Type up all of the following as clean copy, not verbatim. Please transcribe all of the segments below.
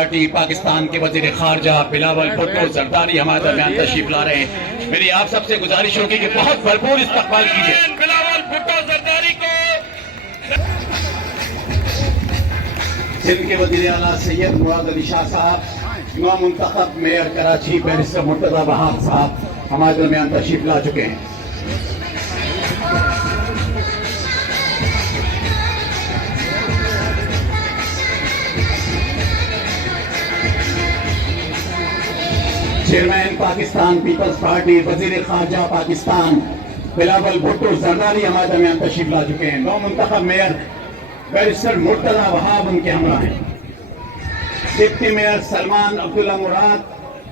Party Pakistan کے وزیر خارجہ بلاول بھٹو زرداری ہمارے درمیان تشریف لا رہے ہیں. میری آپ سب سے گزارش ہوگی کہ بہت بھرپور استقبال کیجیے. بلاول بھٹو زرداری کو سندھ کے وزیر اعلیٰ سید مراد علی شاہ صاحب، نو منتخب میئر کراچی بیرسٹر مرتضی وہاب صاحب ہمارے درمیان تشریف لا چکے ہیں. چیئرمین پاکستان پیپلز پارٹی وزیر خارجہ پاکستان بلاول بھٹو زرداری ہمارے درمیان تشریف لا چکے ہیں. نو منتخب میئر بیرسٹر مرتضی وہاب ان کے ہمراہ ہیں. ڈپٹی میئر سلمان عبداللہ مراد،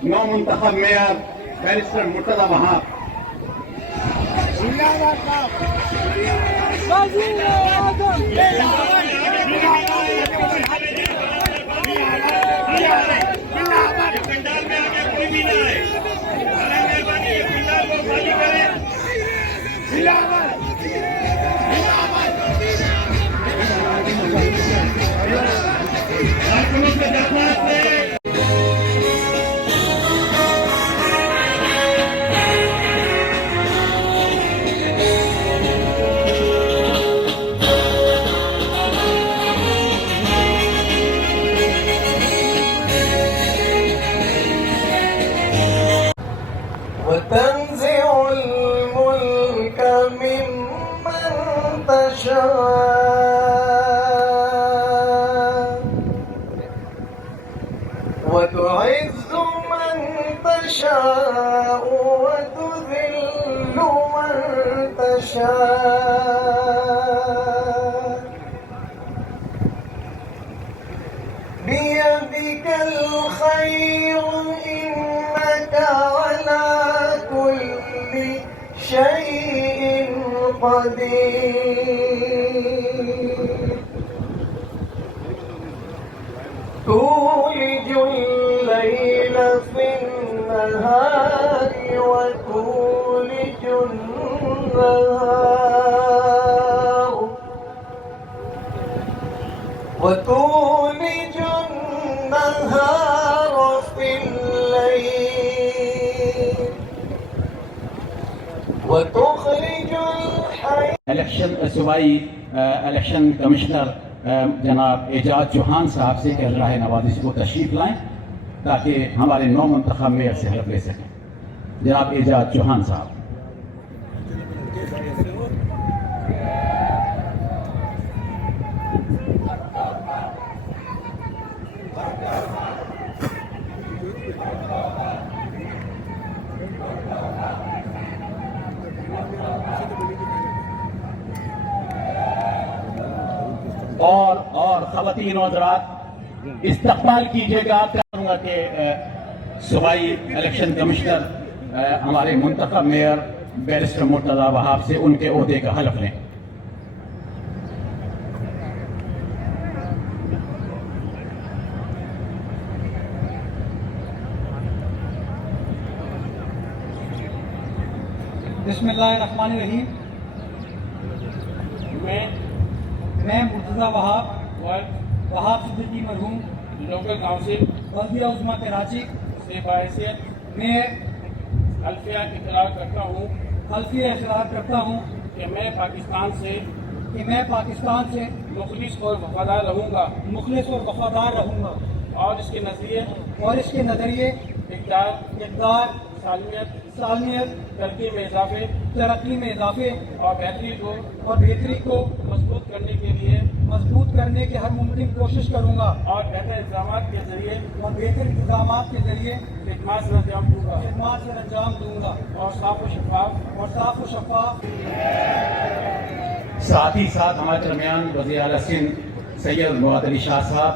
نو منتخب میئر بیرسٹر مرتضی وہاب. وتنزع الملك ممن تشاء وتعز من تشاء وتذل من تشاء بيدك الخير إنك على كل شيء قدير. تولج الليل في النهار وتولج النهار في الليل وتخرج الحي. صوبائی الیکشن کمشنر جناب اعجاز چوہان صاحب سے کہ راہ نوازش کو تشریف لائیں تاکہ ہمارے نو منتخب میئر سے حلف لے سکیں. جناب اعجاز چوہان صاحب. اور خواتین و حضرات استقبال کیجیے گا. کروں گا کہ صوبائی الیکشن کمشنر ہمارے منتخب میئر بیرسٹر مرتضی وہاب سے ان کے عہدے کا حلف لیں. بسم اللہ الرحمن الرحیم. میں مرتضی وہاب صدیقی مرحوم لوکل کاؤنسل بلدیہ عظمیٰ کراچی سے بحیثیت میں حلفیہ اقرار کرتا ہوں کہ میں پاکستان سے مخلص اور وفادار رہوں گا اور اس کے نظریے اقدار سالمیت ترقی میں اضافے اور بہتری کو مضبوط کرنے کی ہر ممکن کوشش کروں گا اور بہتر انتظامات کے ذریعے خدمات سے انجام دوں گا اور صاف و شفاف. ساتھ ہی ساتھ ہمارے درمیان وزیر اعلیٰ سندھ سید مراد علی شاہ صاحب،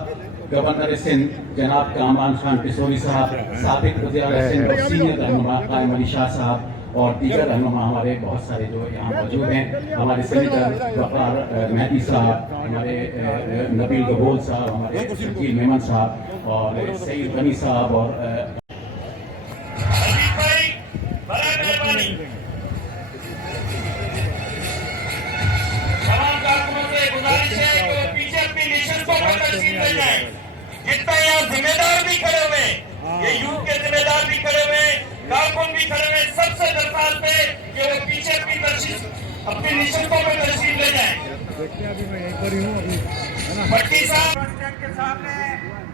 گورنر سندھ جناب کامران خان پسوری صاحب، سابق وزیر اعلیٰ سندھ اور سینئر رہنما قائم علی شاہ صاحب اور دیگر رہنما ہمارے بہت سارے جو یہاں موجود ہیں. ہمارے سینیٹر وقار مہدی صاحب، ہمارے نبیل گبول صاحب، ہمارے شکیل میمن صاحب اور سعید غنی صاحب اور جتنا یہاں ذمہ دار اپنی نشستوں پہ تشریف لے جائیں. بٹی صاحب بس اسٹینڈ کے سامنے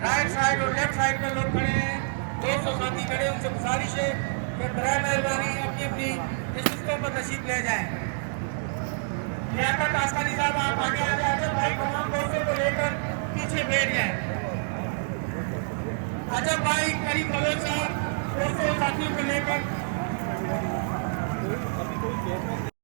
رائٹ سائڈ اور لیفٹ سائڈ میں لوگ کھڑے ہیں. 200 ساتھی کھڑے ہیں. ان سے گزارش ہے کہ برائے مہربانی اپنی اپنی نشستوں پر تشریف لے جائیں. لیاقت آسانی صاحب آپ آگے آ جائیں. بھائی تمام دوستوں کو لے کر پیچھے بیٹھ جائیں. عجب بھائی کریم بلوچ صاحب 200 ساتھیوں کو لے کر